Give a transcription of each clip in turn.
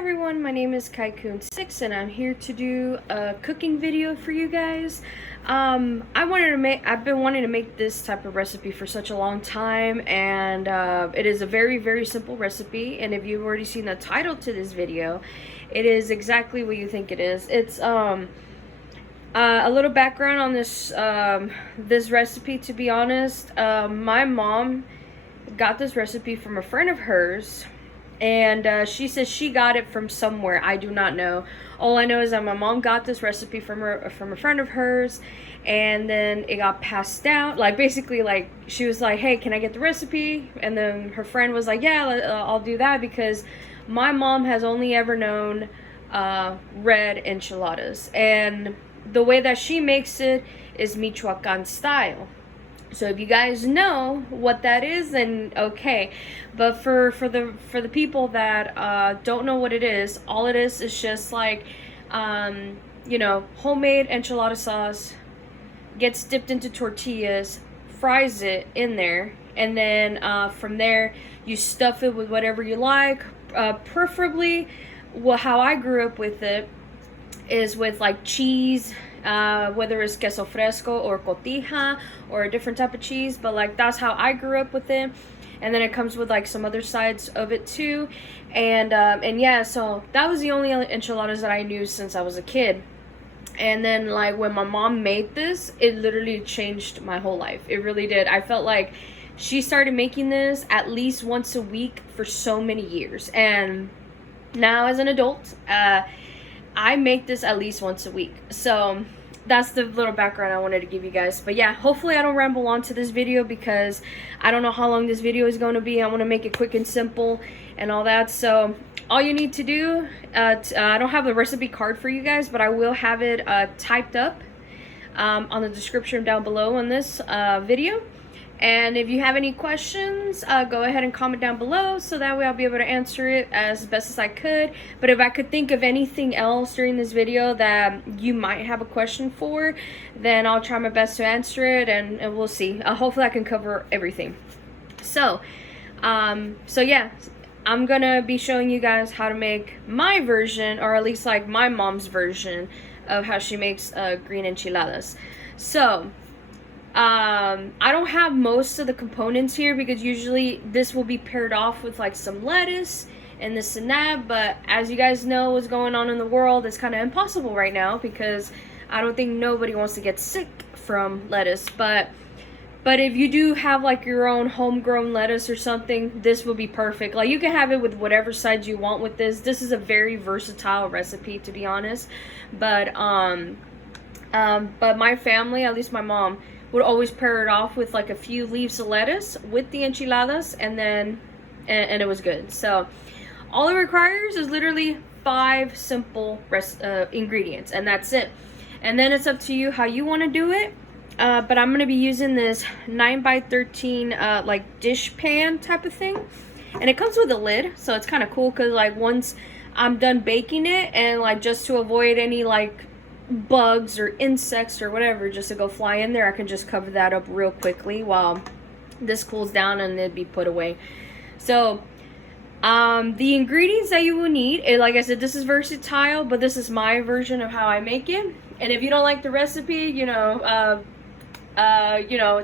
everyone, my name is Kaikun6 and I'm here to do a cooking video for you guys. I've been wanting to make this type of recipe for such a long time, and it is a very simple recipe, and if you've already seen the title to this video, it is exactly what you think it is. It's a little background on this recipe. To be honest, my mom got this recipe from a friend of hers, and she says she got it from somewhere. I do not know. All I know is that my mom got this recipe from a friend of hers, and then it got passed down. Like, basically, like, she was like, hey, can I get the recipe? And then her friend was like, yeah, I'll do that, because my mom has only ever known red enchiladas, and the way that she makes it is Michoacan style. So if you guys know what that is, then okay. But for the people that don't know what it is, all it is just like homemade enchilada sauce, gets dipped into tortillas, fries it in there, and then from there you stuff it with whatever you like. Preferably, how I grew up with it is with like cheese, whether it's queso fresco or cotija or a different type of cheese, but like that's how I grew up with it. And then it comes with like some other sides of it too, and yeah, so that was the only enchiladas that I knew since I was a kid. And then, like, when my mom made this, it literally changed my whole life. It really did. I felt like she started making this at least once a week for so many years, and now as an adult, I make this at least once a week. So that's the little background I wanted to give you guys. But yeah, hopefully I don't ramble on to this video, because I don't know how long this video is going to be. I want to make it quick and simple and all that. So all you need to do, I don't have the recipe card for you guys, but I will have it typed up on the description down below on this video. And if you have any questions, go ahead and comment down below, so that way I'll be able to answer it as best as I could. But if I could think of anything else during this video that you might have a question for, then I'll try my best to answer it, and we'll see. Hopefully I can cover everything. So yeah, I'm gonna be showing you guys how to make my version, or at least like my mom's version of how she makes green enchiladas. So I don't have most of the components here, because usually this will be paired off with like some lettuce and this and that, but as you guys know what's going on in the world, it's kind of impossible right now, because I don't think nobody wants to get sick from lettuce. But if you do have like your own homegrown lettuce or something, this will be perfect. Like, you can have it with whatever sides you want with this. This is a very versatile recipe, to be honest. But my family, at least my mom, would always pair it off with like a few leaves of lettuce with the enchiladas, and it was good. So all it requires is literally 5 simple ingredients, and that's it. And then it's up to you how you want to do it. But I'm going to be using this 9x13 like dish pan type of thing, and it comes with a lid, so it's kind of cool, because like once I'm done baking it, and like just to avoid any like bugs or insects or whatever just to go fly in there, I can just cover that up real quickly while this cools down, and it'd be put away. So the ingredients that you will need, like I said, this is versatile, but this is my version of how I make it. And if you don't like the recipe,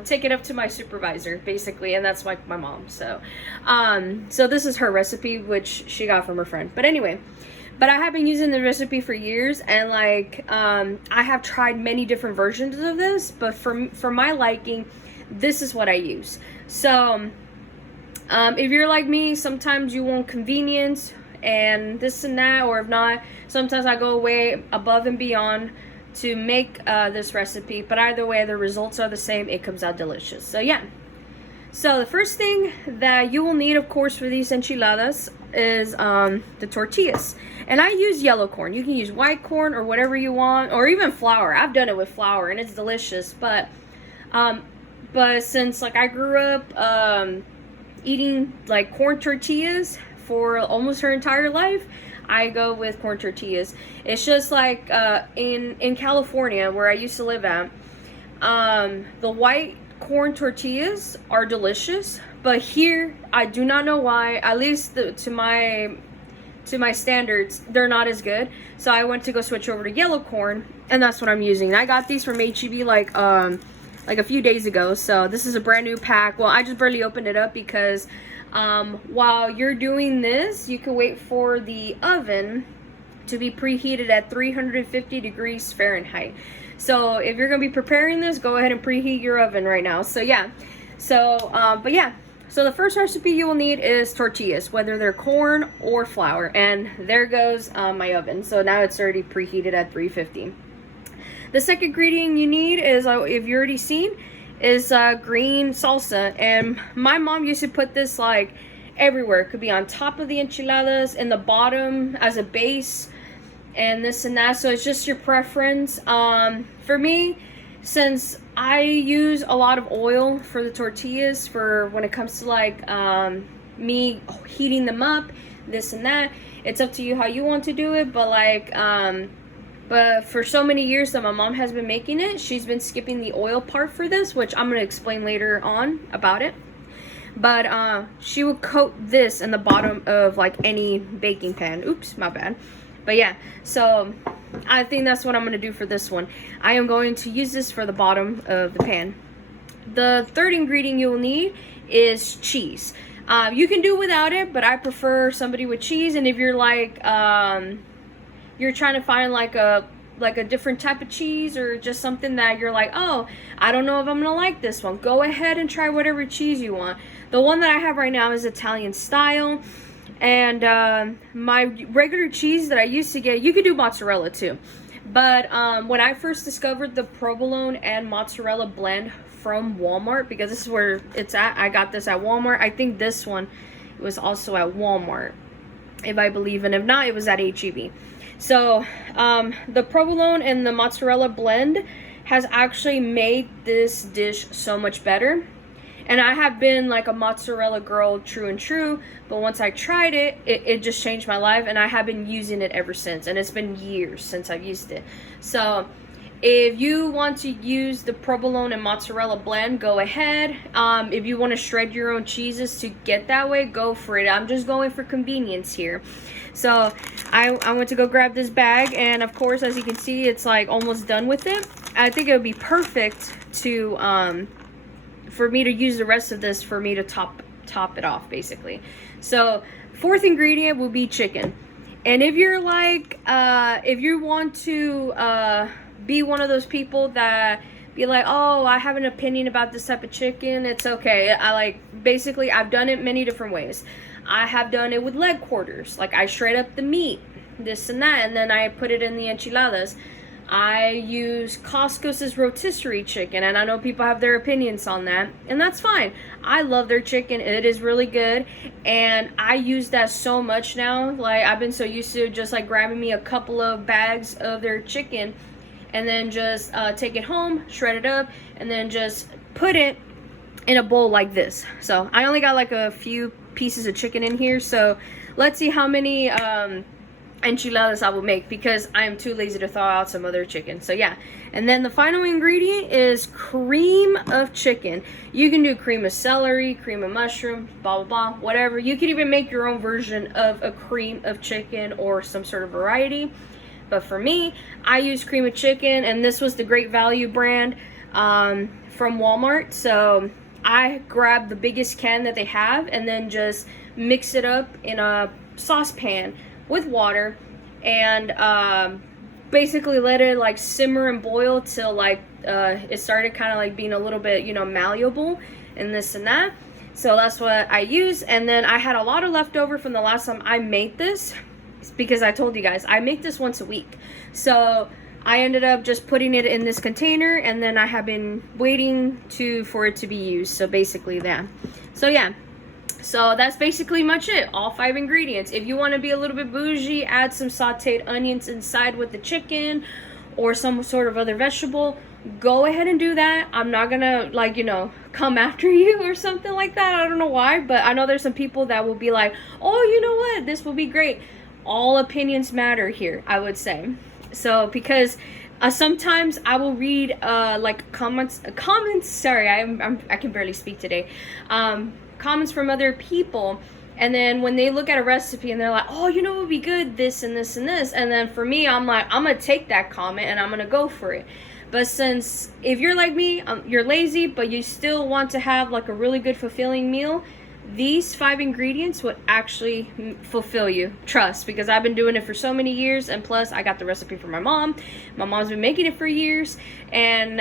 take it up to my supervisor, basically, and that's like my mom. So so this is her recipe, which she got from her friend. But anyway, but I have been using the recipe for years, and like I have tried many different versions of this, but for my liking, this is what I use. So if you're like me, sometimes you want convenience and this and that, or if not, sometimes I go way above and beyond to make this recipe. But either way, the results are the same. It comes out delicious. So yeah. So the first thing that you will need, of course, for these enchiladas is the tortillas. And I use yellow corn. You can use white corn or whatever you want, or even flour. I've done it with flour, and it's delicious. But since like I grew up eating like corn tortillas for almost her entire life, I go with corn tortillas. It's just like in California, where I used to live at, the white corn tortillas are delicious, but here I do not know why, at least to to my standards, they're not as good. So I went to go switch over to yellow corn, and that's what I'm using. I got these from HEB like a few days ago. So this is a brand new pack. Well, I just barely opened it up because while you're doing this, you can wait for the oven to be preheated at 350 degrees Fahrenheit. So if you're gonna be preparing this, go ahead and preheat your oven right now. So yeah, so but yeah, so the first recipe you will need is tortillas, whether they're corn or flour. And there goes my oven. So now it's already preheated at 350. The second ingredient you need is, if you already seen, is green salsa. And my mom used to put this like everywhere. It could be on top of the enchiladas, in the bottom as a base, and this and that. So it's just your preference. For me, since I use a lot of oil for the tortillas, for when it comes to like me heating them up, this and that, it's up to you how you want to do it. But like but for so many years that my mom has been making it, she's been skipping the oil part for this, which I'm going to explain later on about it. But she would coat this in the bottom of like any baking pan. Oops, my bad. But yeah, so I think that's what I'm going to do for this one. I am going to use this for the bottom of the pan. The third ingredient you will need is cheese. You can do without it, but I prefer somebody with cheese. And if you're like you're trying to find like a different type of cheese, or just something that you're like, oh, I don't know if I'm gonna like this one, go ahead and try whatever cheese you want. The one that I have right now is Italian style. And my regular cheese that I used to get, you could do mozzarella too. But when I first discovered the provolone and mozzarella blend from Walmart, because this is where it's at, I got this at Walmart. I think this one was also at Walmart, if I believe, and if not, it was at HEB. So the provolone and the mozzarella blend has actually made this dish so much better. And I have been like a mozzarella girl true and true, but once I tried it, it just changed my life, and I have been using it ever since. And it's been years since I've used it. So if you want to use the provolone and mozzarella blend, go ahead. If you want to shred your own cheeses to get that way, go for it. I'm just going for convenience here. So I went to go grab this bag, and of course, as you can see, it's like almost done with it. I think it would be perfect to for me to use the rest of this, for me to top it off, basically. So fourth ingredient will be chicken. And if you're like if you want to be one of those people that be like, oh, I have an opinion about this type of chicken, it's okay. Basically, I've done it many different ways. I have done it with leg quarters. Like, I shred up the meat, this and that, and then I put it in the enchiladas. I use Costco's rotisserie chicken, and I know people have their opinions on that, and that's fine. I love their chicken. It is really good, and I use that so much now. Like, I've been so used to just like grabbing me a couple of bags of their chicken, and then just take it home, shred it up, and then just put it in a bowl like this. So I only got like a few pieces of chicken in here, so let's see how many enchiladas I will make, because I am too lazy to thaw out some other chicken. So yeah, and then the final ingredient is cream of chicken. You can do cream of celery, cream of mushroom, blah blah blah, whatever. You can even make your own version of a cream of chicken or some sort of variety. But for me, I use cream of chicken, and this was the Great Value brand from Walmart. So I grabbed the biggest can that they have, and then just mix it up in a saucepan with water, and basically let it like simmer and boil till like it started kind of like being a little bit, you know, malleable and this and that. So that's what I use. And then I had a lot of leftover from the last time I made this, because I told you guys I make this once a week. So I ended up just putting it in this container, and then I have been waiting for it to be used. So basically that. So yeah. So that's basically much it, all 5 ingredients. If you want to be a little bit bougie, add some sauteed onions inside with the chicken or some sort of other vegetable, go ahead and do that. I'm not gonna, like, you know, come after you or something like that. I don't know why, but I know there's some people that will be like, oh, you know what, this will be great. All opinions matter here, I would say. So because sometimes I will read like comments, sorry, I can barely speak today. Comments from other people, And then when they look at a recipe and they're like, oh, you know what would be good, this and this and this. And then for me, I'm like, I'm going to take that comment and I'm going to go for it. But since if you're like me, you're lazy, but you still want to have like a really good fulfilling meal, these 5 ingredients would actually fulfill you. Trust, because I've been doing it for so many years, and plus I got the recipe from my mom. My mom's been making it for years, and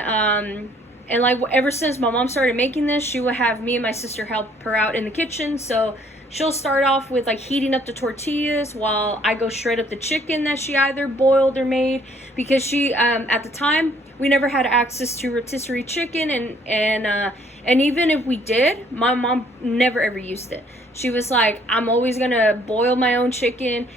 like ever since my mom started making this, she would have me and my sister help her out in the kitchen. So she'll start off with like heating up the tortillas while I go shred up the chicken that she either boiled or made, because she at the time we never had access to rotisserie chicken, and even if we did, my mom never ever used it. She was like, I'm always gonna boil my own chicken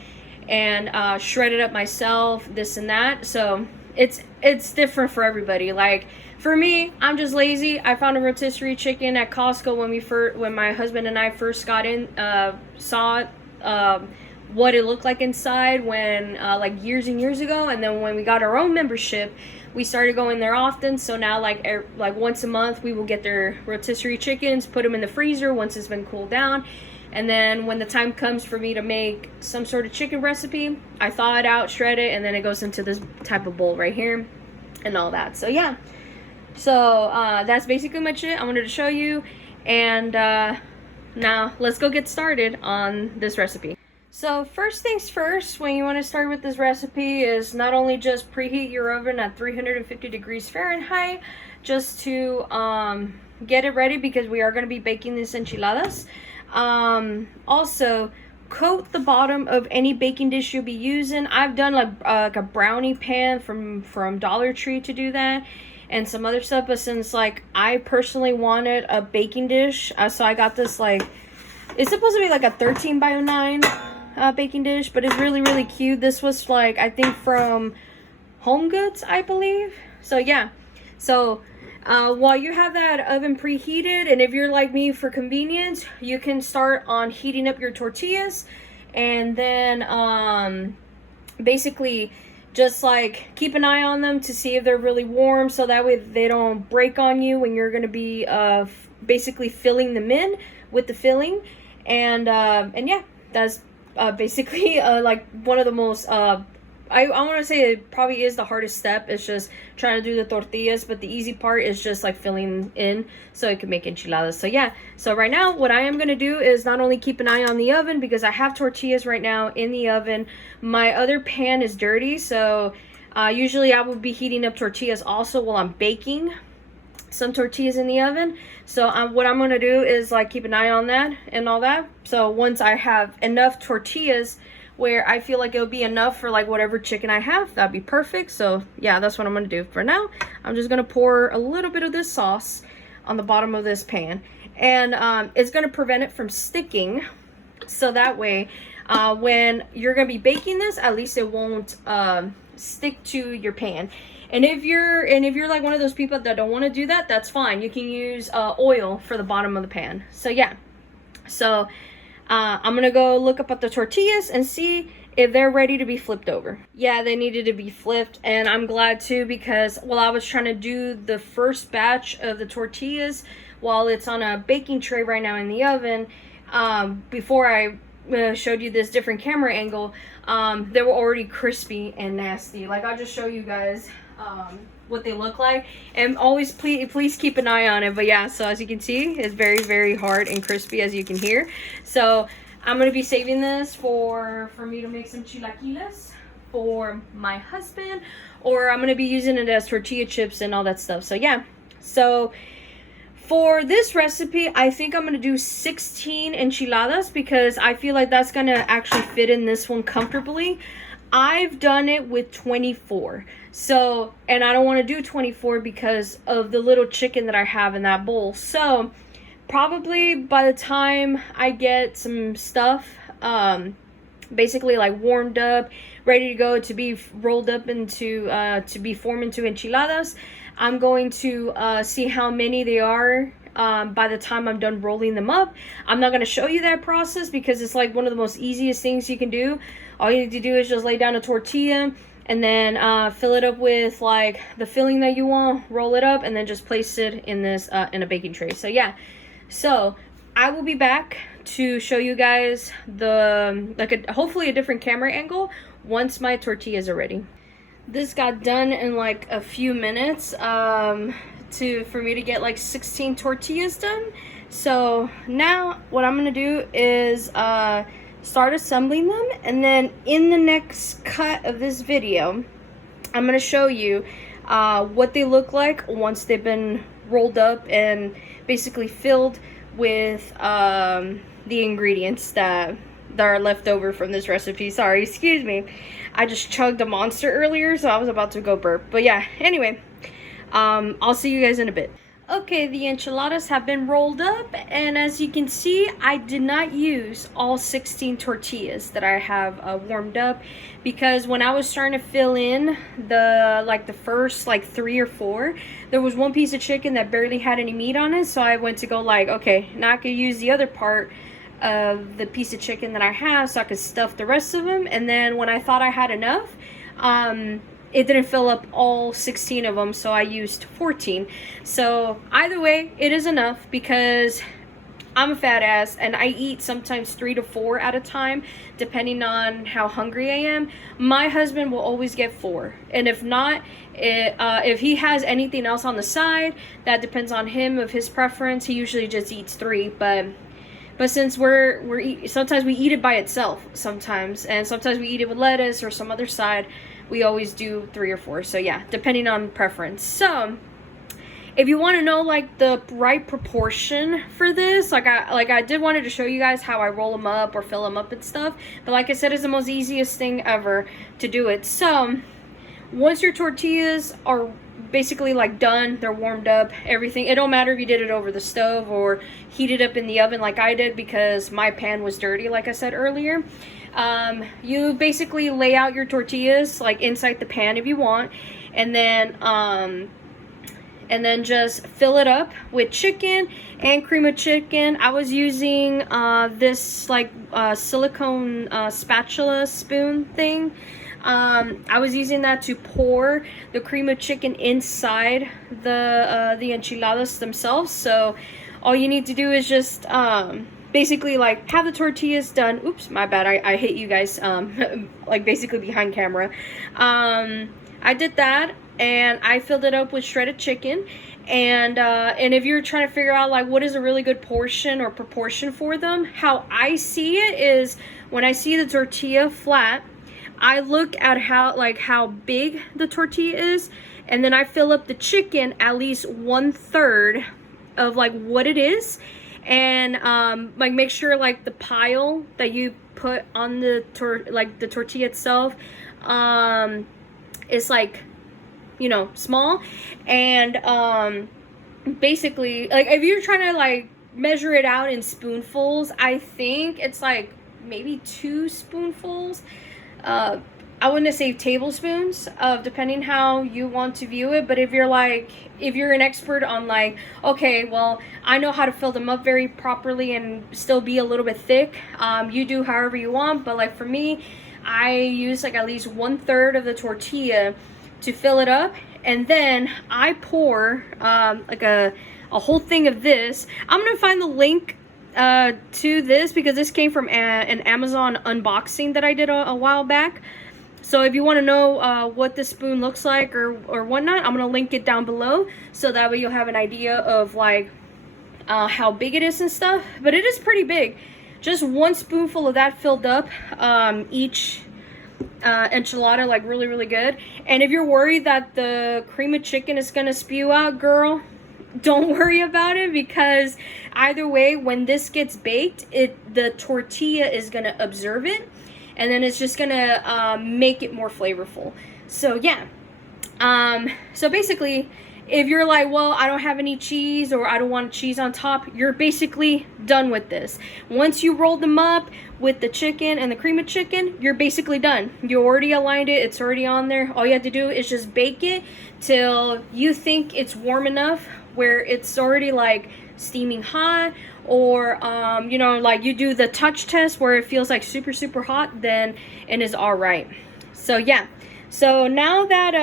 and shred it up myself, this and that. So it's different for everybody. Like for me, I'm just lazy. I found a rotisserie chicken at Costco when my husband and I first got in, saw what it looked like inside when like years and years ago. And then when we got our own membership, we started going there often. So now like once a month we will get their rotisserie chickens, put them in the freezer once it's been cooled down. And then when the time comes for me to make some sort of chicken recipe, I thaw it out, shred it, and then it goes into this type of bowl right here and all that. So yeah, so that's basically much it I wanted to show you. And now let's go get started on this recipe. So first things first, when you want to start with this recipe is not only just preheat your oven at 350 degrees Fahrenheit just to get it ready, because we are going to be baking these enchiladas. Also, coat the bottom of any baking dish you'll be using. I've done like a brownie pan from Dollar Tree to do that, and some other stuff. But since like I personally wanted a baking dish, so I got this, like, it's supposed to be like a 13 by 9 baking dish, but it's really, really cute. This was like, I think from Home Goods, I believe. So yeah, so while you have that oven preheated, and if you're like me for convenience, you can start on heating up your tortillas, and then basically just like keep an eye on them to see if they're really warm, so that way they don't break on you when you're going to be basically filling them in with the filling. And yeah, that's basically like one of the most I want to say it probably is the hardest step. It's just trying to do the tortillas, but the easy part is just like filling in so it can make enchiladas. So yeah, so right now what I am going to do is not only keep an eye on the oven, because I have tortillas right now in the oven. My other pan is dirty, so usually I would be heating up tortillas also while I'm baking some tortillas in the oven. So what I'm going to do is like keep an eye on that and all that. So once I have enough tortillas where I feel like it'll be enough for like whatever chicken I have, that'd be perfect. So yeah, that's what I'm going to do. For now, I'm just going to pour a little bit of this sauce on the bottom of this pan, and it's going to prevent it from sticking, so that way when you're going to be baking this, at least it won't stick to your pan. And if you're like one of those people that don't want to do that, that's fine. You can use oil for the bottom of the pan. So yeah, so I'm gonna go look up at the tortillas and see if they're ready to be flipped over. Yeah, they needed to be flipped, and I'm glad too, because while I was trying to do the first batch of the tortillas while it's on a baking tray right now in the oven, before I showed you this different camera angle, they were already crispy and nasty. Like, I'll just show you guys what they look like, and always please keep an eye on it. But yeah, so as you can see, it's very, very hard and crispy, as you can hear. So I'm gonna be saving this for me to make some chilaquiles for my husband, or I'm gonna be using it as tortilla chips and all that stuff. So yeah, so for this recipe, I think I'm gonna do 16 enchiladas, because I feel like that's gonna actually fit in this one comfortably. I've done it with 24. So, and I don't want to do 24 because of the little chicken that I have in that bowl. So, probably by the time I get some stuff basically like warmed up, ready to go to be rolled up into to be formed into enchiladas, I'm going to see how many they are by the time I'm done rolling them up. I'm not going to show you that process because it's like one of the most easiest things you can do. All you need to do is just lay down a tortilla and then fill it up with like the filling that you want, roll it up, and then just place it in this in a baking tray. So yeah, so I will be back to show you guys the, like, hopefully a different camera angle once my tortillas are ready. This got done in like a few minutes for me to get like 16 tortillas done. So now what I'm gonna do is start assembling them, and then in the next cut of this video I'm gonna show you what they look like once they've been rolled up and basically filled with the ingredients that are left over from this recipe. Sorry, excuse me. I just chugged a Monster earlier, so I was about to go burp. But yeah, anyway, I'll see you guys in a bit. Okay, the enchiladas have been rolled up, and as you can see, I did not use all 16 tortillas that I have warmed up, because when I was starting to fill in the first like 3 or 4, there was one piece of chicken that barely had any meat on it, so I went to go like, okay, now I could use the other part of the piece of chicken that I have so I could stuff the rest of them. And then when I thought I had enough, it didn't fill up all 16 of them, so I used 14. So either way, it is enough, because I'm a fat ass and I eat sometimes 3 to 4 at a time depending on how hungry I am. My husband will always get 4, and if not, if he has anything else on the side, that depends on him, of his preference. He usually just eats 3, but since sometimes we eat it by itself sometimes, and sometimes we eat it with lettuce or some other side, we always do 3 or 4. So yeah, depending on preference. So if you want to know like the right proportion for this, I did wanted to show you guys how I roll them up or fill them up and stuff, but like I said, it's the most easiest thing ever to do it. So once your tortillas are basically like done, they're warmed up, everything, it don't matter if you did it over the stove or heated up in the oven like I did, because my pan was dirty like I said earlier. You basically lay out your tortillas like inside the pan if you want, and then just fill it up with chicken and cream of chicken. I was using this like silicone spatula spoon thing. I was using that to pour the cream of chicken inside the enchiladas themselves. So all you need to do is just basically like have the tortillas done. Oops, my bad, I hate you guys, like basically behind camera. I did that, and I filled it up with shredded chicken. And if you're trying to figure out like what is a really good portion or proportion for them, how I see it is, when I see the tortilla flat, I look at how big the tortilla is, and then I fill up the chicken at least 1/3 of like what it is, and like make sure like the pile that you put on the tortilla itself is like, you know, small. And basically, like if you're trying to like measure it out in spoonfuls, I think it's like maybe 2 spoonfuls. I wouldn't say tablespoons, depending how you want to view it. But if you're an expert on like, okay, well, I know how to fill them up very properly and still be a little bit thick, you do however you want. But like for me, I use like at least 1/3 of the tortilla to fill it up, and then I pour like a whole thing of this. I'm gonna find the link to this, because this came from an Amazon unboxing that I did a while back. So if you want to know what this spoon looks like or whatnot, I'm gonna link it down below, so that way you'll have an idea of like how big it is and stuff. But it is pretty big. Just 1 spoonful of that filled up each enchilada, like really good. And if you're worried that the cream of chicken is gonna spew out, girl, don't worry about it, because either way, when this gets baked, the tortilla is gonna absorb it, and then it's just gonna make it more flavorful. So yeah, so basically, if you're like, well, I don't have any cheese, or I don't want cheese on top, you're basically done with this. Once you roll them up with the chicken and the cream of chicken, you're basically done. You already aligned it, it's already on there. All you have to do is just bake it till you think it's warm enough where it's already like steaming hot, or you know, like you do the touch test where it feels like super hot, then it is all right. So yeah, so now that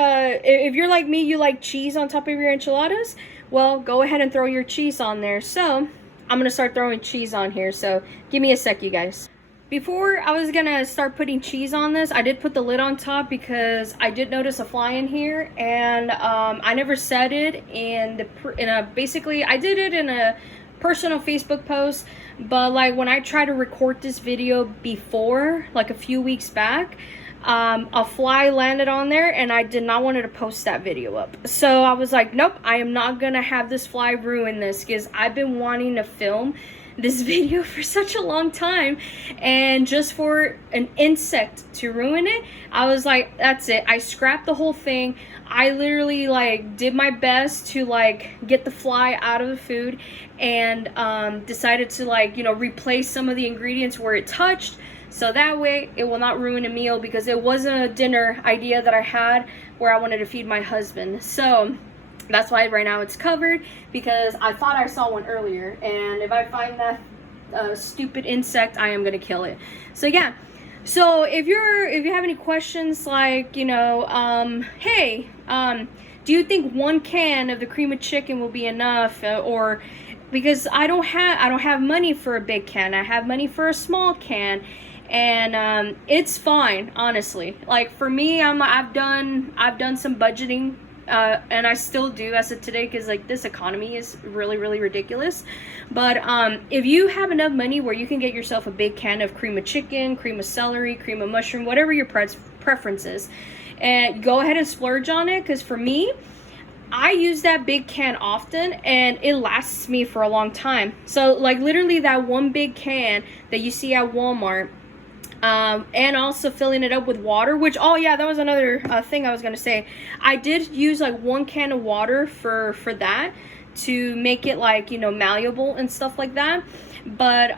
if you're like me, you like cheese on top of your enchiladas, well, go ahead and throw your cheese on there. So I'm gonna start throwing cheese on here, so give me a sec, you guys. Before I was gonna start putting cheese on this, I did put the lid on top because I did notice a fly in here, and I never said it basically I did it in a personal Facebook post, but like when I tried to record this video before, like a few weeks back, a fly landed on there and I did not want to post that video up. So I was like, nope, I am not gonna have this fly ruin this, because I've been wanting to film this video for such a long time, and just for an insect to ruin it, I was like, that's it. I scrapped the whole thing. I literally like did my best to like get the fly out of the food, and decided to like, you know, replace some of the ingredients where it touched, so that way it will not ruin a meal, because it wasn't a dinner idea that I had where I wanted to feed my husband. So that's why right now it's covered, because I thought I saw one earlier, and if I find that stupid insect, I am gonna kill it. So yeah, so if you have any questions, like, you know, hey, do you think 1 can of the cream of chicken will be enough, or because I don't have money for a big can, I have money for a small can, and it's fine, honestly. Like for me, I've done some budgeting. And I still do as of today, because like this economy is really ridiculous. But if you have enough money where you can get yourself a big can of cream of chicken, cream of celery, cream of mushroom, whatever your preference is, and go ahead and splurge on it, because for me, I use that big can often and it lasts me for a long time. So like literally that one big can that you see at Walmart, and also filling it up with water, which, oh yeah, that was another thing I was gonna say. I did use like 1 can of water for that, to make it like, you know, malleable and stuff like that. But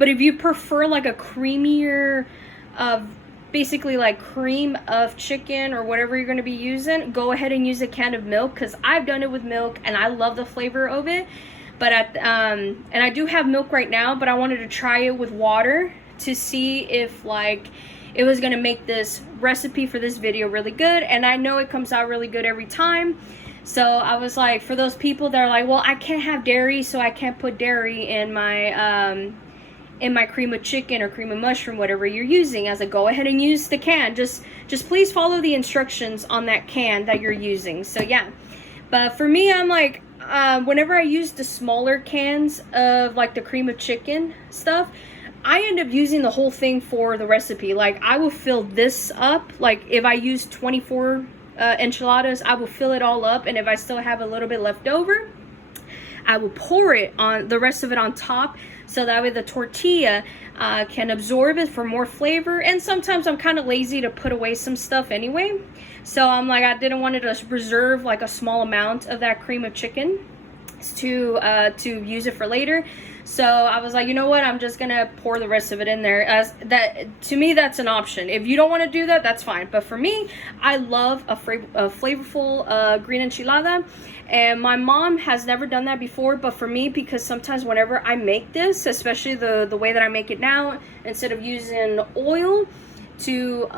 if you prefer like a creamier, basically like cream of chicken or whatever you're going to be using, go ahead and use a can of milk, because I've done it with milk and I love the flavor of it. But and I do have milk right now, but I wanted to try it with water to see if like it was gonna make this recipe for this video really good. And I know it comes out really good every time. So I was like, for those people that are like, well, I can't have dairy, so I can't put dairy in my cream of chicken or cream of mushroom, whatever you're using, as a go ahead and use the can. Just please follow the instructions on that can that you're using. So yeah, but for me, I'm like, whenever I use the smaller cans of like the cream of chicken stuff, I end up using the whole thing for the recipe. Like I will fill this up. Like if I use 24 enchiladas, I will fill it all up, and if I still have a little bit left over, I will pour it on the rest of it on top, so that way the tortilla can absorb it for more flavor. And sometimes I'm kind of lazy to put away some stuff anyway, so I'm like, I didn't want to reserve like a small amount of that cream of chicken to use it for later. So I was like, you know what, I'm just gonna pour the rest of it in there. As that, to me, that's an option. If you don't want to do that, that's fine. But for me, I love a flavorful green enchilada, and my mom has never done that before. But for me, because sometimes whenever I make this, especially the way that I make it now, instead of using oil to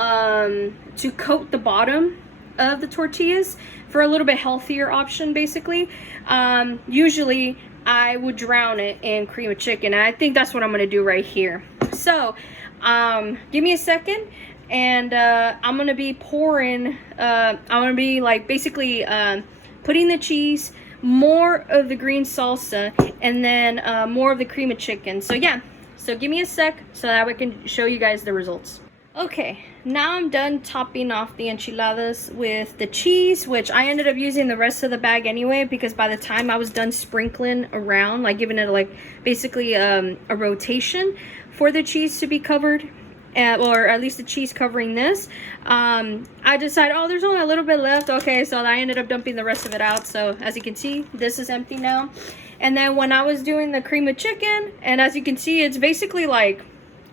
coat the bottom of the tortillas for a little bit healthier option, basically, usually I would drown it in cream of chicken, and I think that's what I'm gonna do right here. So give me a second, and I'm gonna be pouring, I'm gonna be like basically putting the cheese, more of the green salsa, and then more of the cream of chicken. So yeah, so give me a sec so that we can show you guys the results. Okay, now I'm done topping off the enchiladas with the cheese, which I ended up using the rest of the bag anyway, because by the time I was done sprinkling around, like giving it like basically a rotation for the cheese to be covered, or at least the cheese covering this, I decided, oh, there's only a little bit left. Okay, so I ended up dumping the rest of it out. So as you can see, this is empty now. And then when I was doing the cream of chicken, and as you can see, it's basically like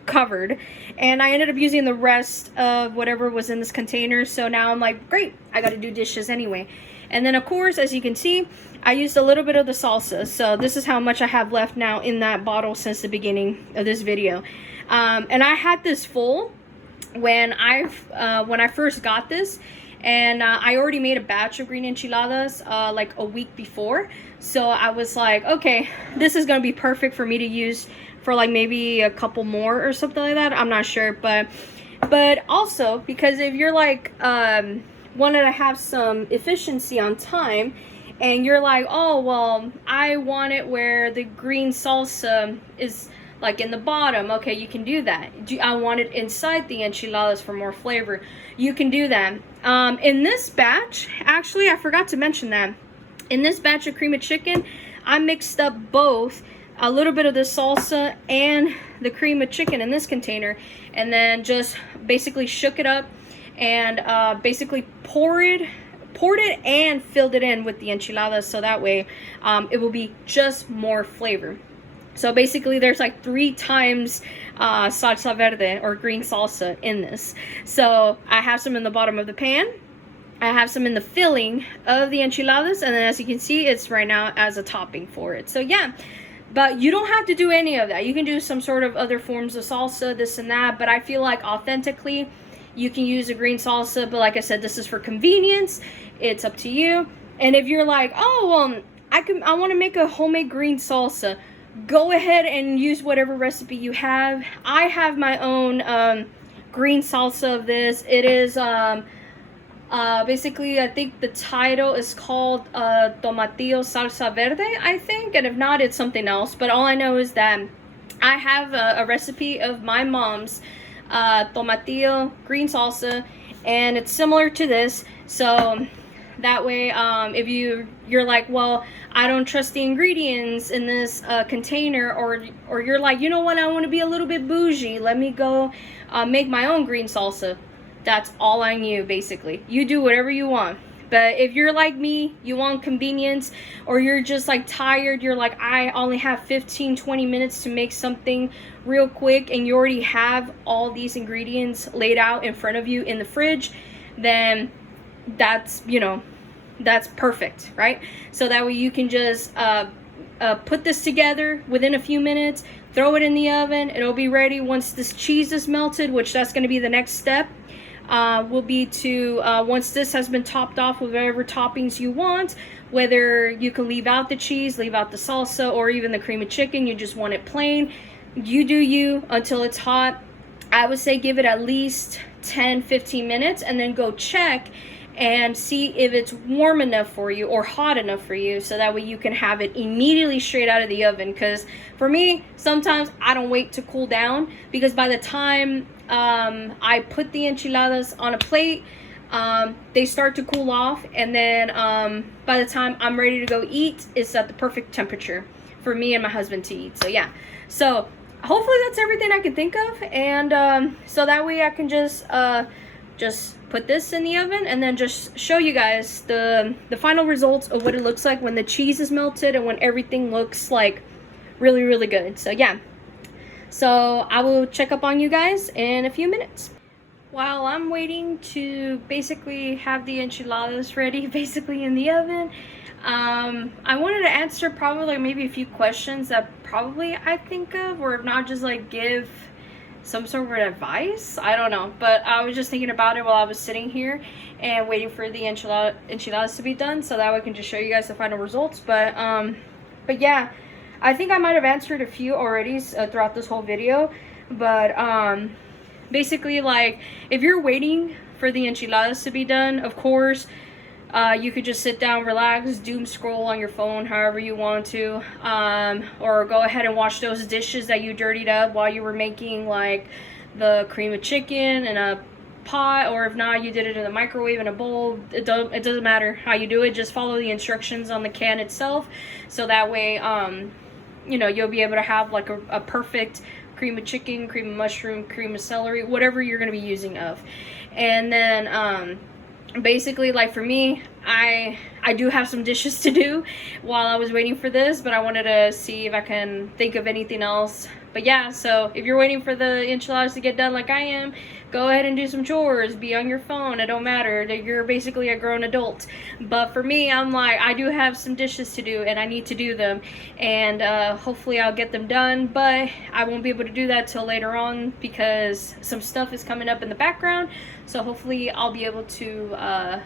covered, and I ended up using the rest of whatever was in this container. So now I'm like, great, I gotta do dishes anyway. And then of course, as you can see, I used a little bit of the salsa. So this is how much I have left now in that bottle since the beginning of this video. And I had this full when I first got this, and I already made a batch of green enchiladas like a week before. So I was like, okay, this is gonna be perfect for me to use for like maybe a couple more or something like that. I'm not sure, but also because if you're like wanted to have some efficiency on time, and you're like, oh well, I want it where the green salsa is like in the bottom. Okay, you can do that. I want it inside the enchiladas for more flavor. You can do that. In this batch, actually, I forgot to mention that. In this batch of cream of chicken, I mixed up both a little bit of the salsa and the cream of chicken in this container, and then just basically shook it up and basically poured it and filled it in with the enchiladas, so that way it will be just more flavor. So basically there's like 3 times salsa verde or green salsa in this. So I have some in the bottom of the pan, I have some in the filling of the enchiladas, and then as you can see, it's right now as a topping for it. So yeah, but you don't have to do any of that. You can do some sort of other forms of salsa, this and that, but I feel like authentically you can use a green salsa, but like I said, this is for convenience. It's up to you. And if you're like, oh well, I want to make a homemade green salsa, go ahead and use whatever recipe you have. I have my own green salsa of this. It is basically, I think the title is called tomatillo salsa verde, I think, and if not, it's something else. But all I know is that I have a recipe of my mom's tomatillo green salsa, and it's similar to this. So that way, if you're like, well, I don't trust the ingredients in this container, or you're like, you know what, I want to be a little bit bougie, let me go make my own green salsa. That's all on you, basically. You do whatever you want. But if you're like me, you want convenience, or you're just like tired, you're like, I only have 15-20 minutes to make something real quick, and you already have all these ingredients laid out in front of you in the fridge, then that's, you know, that's perfect, right? So that way you can just put this together within a few minutes, throw it in the oven, it'll be ready. Once this cheese is melted, which that's going to be the next step, will be to once this has been topped off with whatever toppings you want, whether you can leave out the cheese, leave out the salsa, or even the cream of chicken, you just want it plain, you do you until it's hot. I would say give it at least 10-15 minutes, and then go check and see if it's warm enough for you or hot enough for you, so that way you can have it immediately straight out of the oven. Because for me, sometimes I don't wait to cool down, because by the time I put the enchiladas on a plate, they start to cool off, and then by the time I'm ready to go eat, it's at the perfect temperature for me and my husband to eat. So yeah, so hopefully that's everything I can think of, and so that way I can just put this in the oven, and then just show you guys the final results of what it looks like when the cheese is melted and when everything looks like really, really good. So yeah, so I will check up on you guys in a few minutes. While I'm waiting to basically have the enchiladas ready, basically in the oven, I wanted to answer probably like maybe a few questions that probably I think of, or if not, just like give some sort of advice. I don't know, but I was just thinking about it while I was sitting here and waiting for the enchiladas to be done, so that way I can just show you guys the final results. But yeah, I think I might have answered a few already throughout this whole video, but basically, like, if you're waiting for the enchiladas to be done, of course, you could just sit down, relax, doom scroll on your phone however you want to, or go ahead and wash those dishes that you dirtied up while you were making like the cream of chicken in a pot, or if not, you did it in the microwave in a bowl. It doesn't matter how you do it, just follow the instructions on the can itself, so that way you know, you'll be able to have like a perfect cream of chicken, cream of mushroom, cream of celery, whatever you're going to be using of. And then basically, like for me, I do have some dishes to do while I was waiting for this, but I wanted to see if I can think of anything else. But yeah, so if you're waiting for the enchiladas to get done like I am, go ahead and do some chores, be on your phone, it don't matter, you're basically a grown adult. But for me, I'm like, I do have some dishes to do and I need to do them, and hopefully I'll get them done, but I won't be able to do that till later on because some stuff is coming up in the background. So hopefully I'll be able to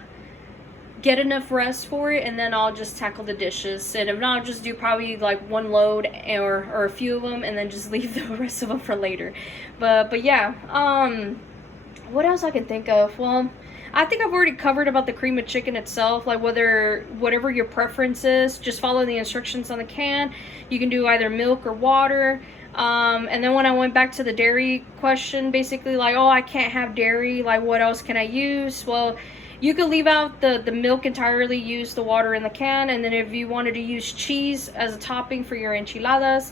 get enough rest for it, and then I'll just tackle the dishes. And if not, I'll just do probably like one load or a few of them, and then just leave the rest of them for later. But yeah, what else I can think of? Well, I think I've already covered about the cream of chicken itself. Like whatever your preference is, just follow the instructions on the can. You can do either milk or water. And then when I went back to the dairy question, basically like, oh, I can't have dairy, like what else can I use? Well, you could leave out the milk entirely, use the water in the can, and then if you wanted to use cheese as a topping for your enchiladas,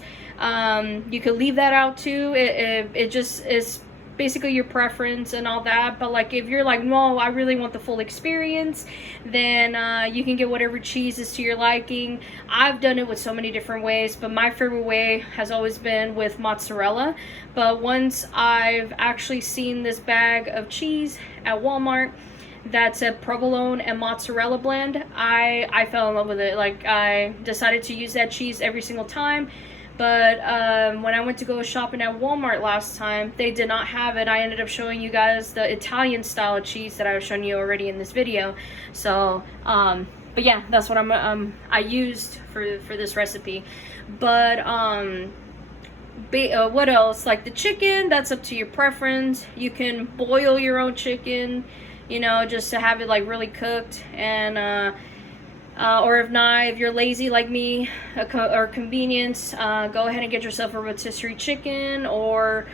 you could leave that out too. It just is basically your preference and all that. But like if you're like, no, I really want the full experience, then you can get whatever cheese is to your liking. I've done it with so many different ways, but my favorite way has always been with mozzarella. But once I've actually seen this bag of cheese at Walmart that's a provolone and mozzarella blend, I fell in love with it. Like I decided to use that cheese every single time. But when I went to go shopping at Walmart last time, they did not have it. I ended up showing you guys the Italian style of cheese that I was showing you already in this video. So, but yeah, that's what I used for this recipe. But what else? Like the chicken, that's up to your preference. You can boil your own chicken, you know, just to have it like really cooked, and or if not, if you're lazy like me or convenience, go ahead and get yourself a rotisserie chicken, or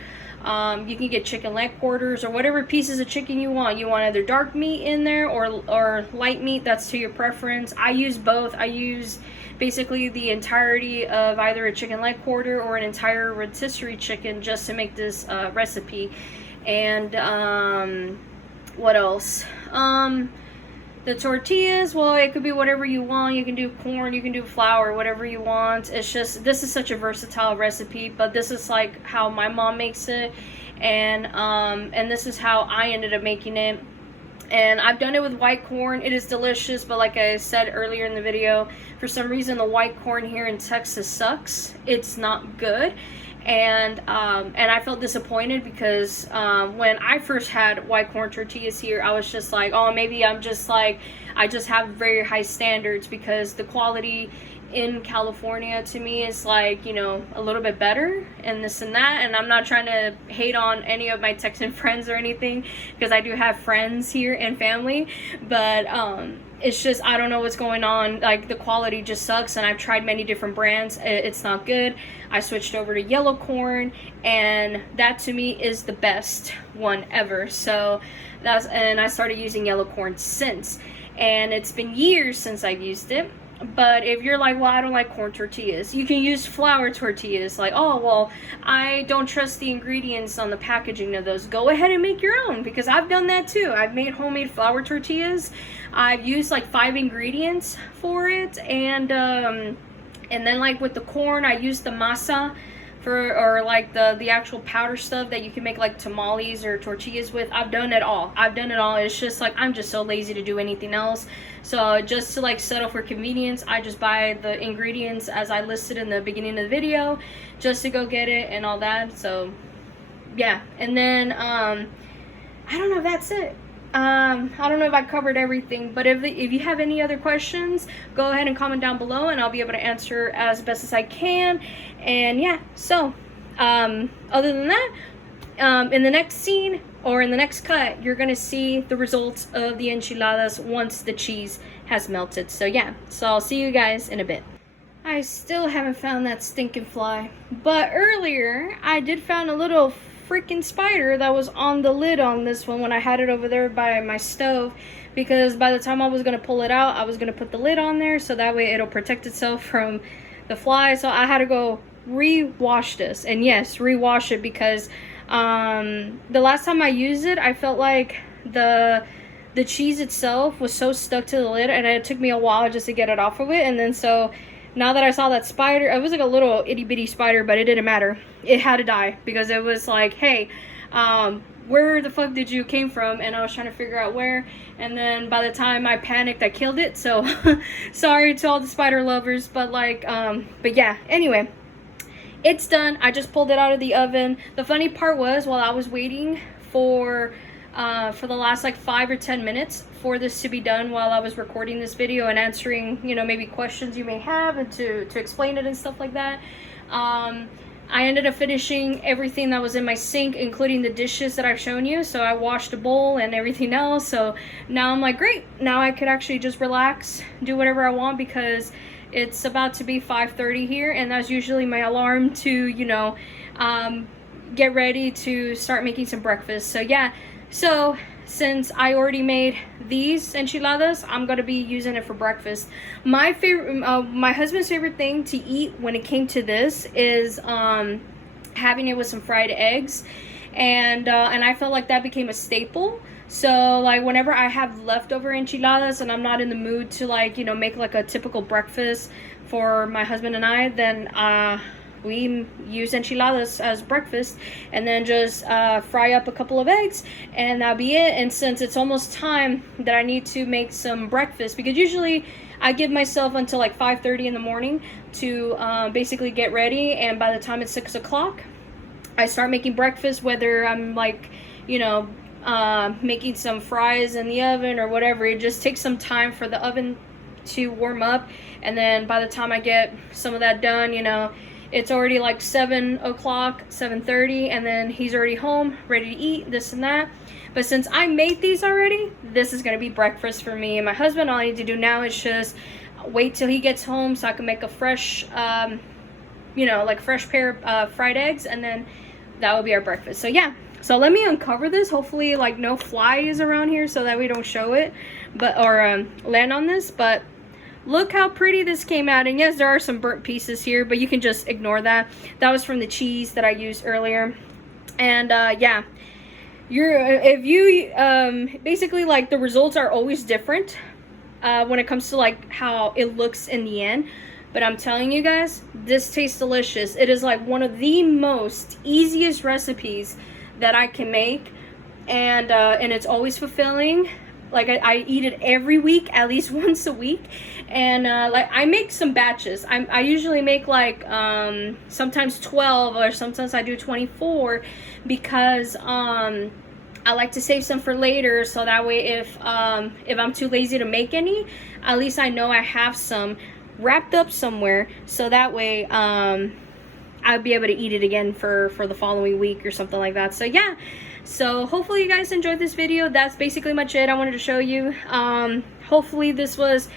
you can get chicken leg quarters or whatever pieces of chicken you want. You want either dark meat in there or light meat, that's to your preference. I use both. I use basically the entirety of either a chicken leg quarter or an entire rotisserie chicken just to make this recipe. And what else? The tortillas, well, it could be whatever you want. You can do corn, you can do flour, whatever you want. It's just, this is such a versatile recipe, but this is like how my mom makes it, and this is how I ended up making it. And I've done it with white corn. It is delicious, but like I said earlier in the video, for some reason the white corn here in Texas sucks. It's not good. And I felt disappointed because when I first had white corn tortillas here, I was just like, oh, maybe I'm just like, I just have very high standards, because the quality in California to me is like, you know, a little bit better and this and that. And I'm not trying to hate on any of my Texan friends or anything, because I do have friends here and family, but it's just, I don't know what's going on. Like the quality just sucks, and I've tried many different brands. It's not good. I switched over to yellow corn, and that to me is the best one ever. So and I started using yellow corn since, and it's been years since I've used it. But if you're like, well, I don't like corn tortillas, you can use flour tortillas. Like, oh, well, I don't trust the ingredients on the packaging of those. Go ahead and make your own, because I've done that too. I've made homemade flour tortillas. I've used like 5 ingredients for it, and then like with the corn, I used the masa or like the actual powder stuff that you can make like tamales or tortillas with. I've done it all. It's just like, I'm just so lazy to do anything else. So just to like settle for convenience, I just buy the ingredients as I listed in the beginning of the video, just to go get it and all that. So yeah, and then I don't know, that's it. I don't know if I covered everything, but if you have any other questions, go ahead and comment down below, and I'll be able to answer as best as I can. And yeah, so other than that, in the next scene or in the next cut, you're gonna see the results of the enchiladas once the cheese has melted. So yeah, so I'll see you guys in a bit. I still haven't found that stinking fly, but earlier I did find a little freaking spider that was on the lid on this one when I had it over there by my stove, because by the time I was gonna pull it out, I was gonna put the lid on there so that way it'll protect itself from the fly. So I had to go re-wash this, and yes, re-wash it, because the last time I used it, I felt like the cheese itself was so stuck to the lid, and it took me a while just to get it off of it. And then so now that I saw that spider, it was like a little itty bitty spider, but it didn't matter. It had to die, because it was like, hey, where the fuck did you came from? And I was trying to figure out where, and then by the time I panicked, I killed it. So sorry to all the spider lovers, but like, but yeah, anyway, it's done. I just pulled it out of the oven. The funny part was, while I was waiting for for the last like 5 or 10 minutes for this to be done while I was recording this video and answering, you know, maybe questions you may have and to explain it and stuff like that. I ended up finishing everything that was in my sink, including the dishes that I've shown you. So I washed a bowl and everything else. So now I'm like, great, now I could actually just relax, do whatever I want, because it's about to be 5:30 here, and that's usually my alarm to, you know, get ready to start making some breakfast. So yeah, so since I already made these enchiladas, I'm gonna be using it for breakfast. My favorite, my husband's favorite thing to eat when it came to this is having it with some fried eggs, and I felt like that became a staple. So like whenever I have leftover enchiladas and I'm not in the mood to, like, you know, make like a typical breakfast for my husband and I, then we use enchiladas as breakfast, and then just fry up a couple of eggs, and that'll be it. And since it's almost time that I need to make some breakfast, because usually I give myself until like 5:30 in the morning to basically get ready, and by the time it's 6 o'clock I start making breakfast, whether I'm like, you know, making some fries in the oven or whatever. It just takes some time for the oven to warm up, and then by the time I get some of that done, you know, it's already like 7 o'clock, 7:30, and then he's already home, ready to eat, this and that. But since I made these already, this is gonna be breakfast for me and my husband. All I need to do now is just wait till he gets home so I can make a fresh, you know, like fresh pair of fried eggs, and then that will be our breakfast. So yeah, so let me uncover this. Hopefully like no flies around here so that we don't show it, but or land on this. But look how pretty this came out. And yes, there are some burnt pieces here, but you can just ignore that. That was from the cheese that I used earlier. And yeah, if you basically, like, the results are always different when it comes to like how it looks in the end. But I'm telling you guys, this tastes delicious. It is like one of the most easiest recipes that I can make, and it's always fulfilling. Like I eat it every week, at least once a week. And like I make some batches. I usually make like sometimes 12, or sometimes I do 24, because I like to save some for later, so that way if I'm too lazy to make any, at least I know I have some wrapped up somewhere, so that way I'll be able to eat it again for the following week or something like that. So yeah, so hopefully you guys enjoyed this video. That's basically much it I wanted to show you. Hopefully this was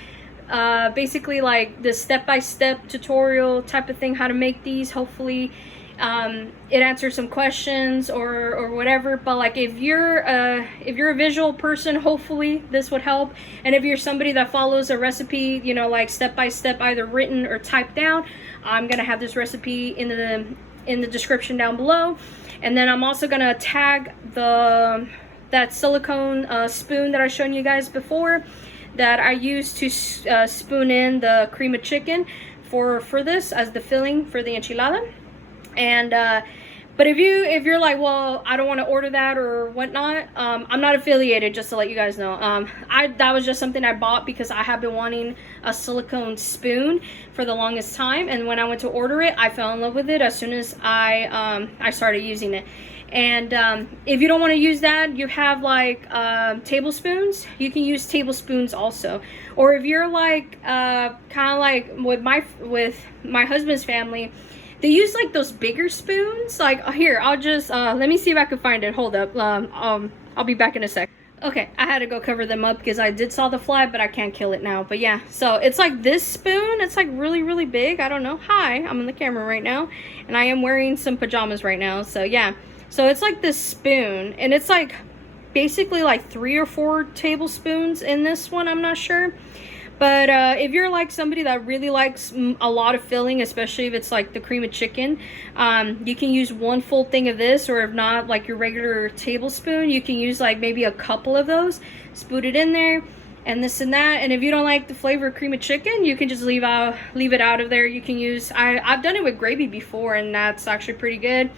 basically like the step-by-step tutorial type of thing, how to make these. Hopefully it answers some questions or whatever. But like if you're a visual person, hopefully this would help. And if you're somebody that follows a recipe, you know, like step-by-step, either written or typed down, I'm gonna have this recipe in the description down below. And then I'm also gonna tag that silicone spoon that I showed you guys before, that I used to spoon in the cream of chicken for this as the filling for the enchilada. And but if you're like, well, I don't want to order that or whatnot, I'm not affiliated, just to let you guys know. That was just something I bought because I have been wanting a silicone spoon for the longest time, and when I went to order it, I fell in love with it as soon as I started using it. And if you don't want to use that, you have like tablespoons. You can use tablespoons also. Or if you're like kind of like with my husband's family, they use like those bigger spoons. Like here, I'll just let me see if I can find it. Hold up. I'll be back in a sec. Okay, I had to go cover them up because I did saw the fly, but I can't kill it now. But yeah, so it's like this spoon. It's like really, really big. I don't know. Hi, I'm on the camera right now, and I am wearing some pajamas right now. So yeah, so it's like this spoon, and it's like basically like 3 or 4 tablespoons in this one. I'm not sure. But if you're like somebody that really likes a lot of filling, especially if it's like the cream of chicken, you can use 1 full thing of this, or if not, like your regular tablespoon, you can use like maybe a couple of those, spoon it in there, and this and that. And if you don't like the flavor of cream of chicken, you can just leave it out of there. You can use, I've done it with gravy before, and that's actually pretty good.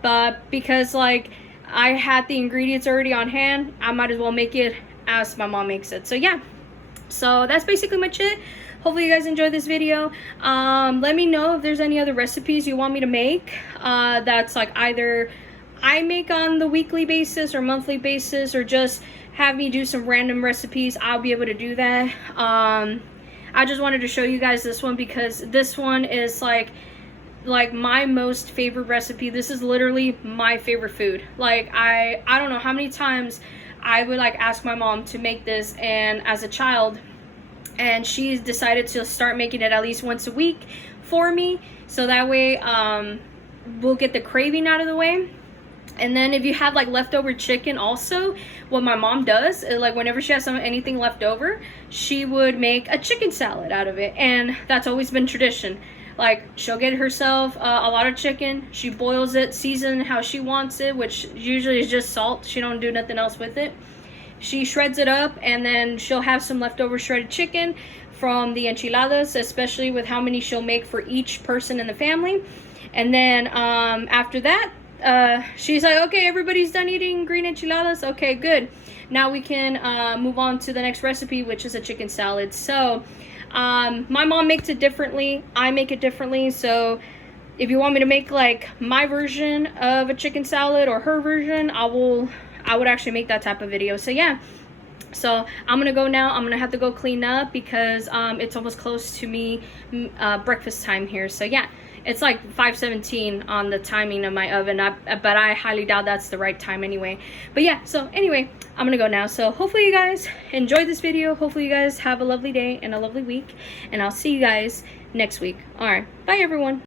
But because like I had the ingredients already on hand, I might as well make it as my mom makes it. So yeah. So that's basically much it. Hopefully you guys enjoyed this video. Let me know if there's any other recipes you want me to make that's like either I make on the weekly basis or monthly basis, or just have me do some random recipes, I'll be able to do that. I just wanted to show you guys this one because this one is like my most favorite recipe. This is literally my favorite food. Like I don't know how many times I would like ask my mom to make this, and as a child, and she decided to start making it at least once a week for me, so that way we'll get the craving out of the way. And then if you have like leftover chicken also, what my mom does is like whenever she has anything left over, she would make a chicken salad out of it. And that's always been tradition. Like she'll get herself a lot of chicken, she boils it, season how she wants it, which usually is just salt. She don't do nothing else with it. She shreds it up, and then she'll have some leftover shredded chicken from the enchiladas, especially with how many she'll make for each person in the family. And then after that, she's like, okay, everybody's done eating green enchiladas. Okay, good. Now we can move on to the next recipe, which is a chicken salad. So my mom makes it differently. I make it differently. So if you want me to make like my version of a chicken salad or her version, I would actually make that type of video. So yeah. So I'm gonna go now. I'm gonna have to go clean up because it's almost close to me breakfast time here. So yeah, it's like 5:17 on the timing of my oven, but I highly doubt that's the right time anyway. But yeah, so anyway, I'm gonna go now. So hopefully you guys enjoyed this video. Hopefully you guys have a lovely day and a lovely week, and I'll see you guys next week. All right, bye everyone.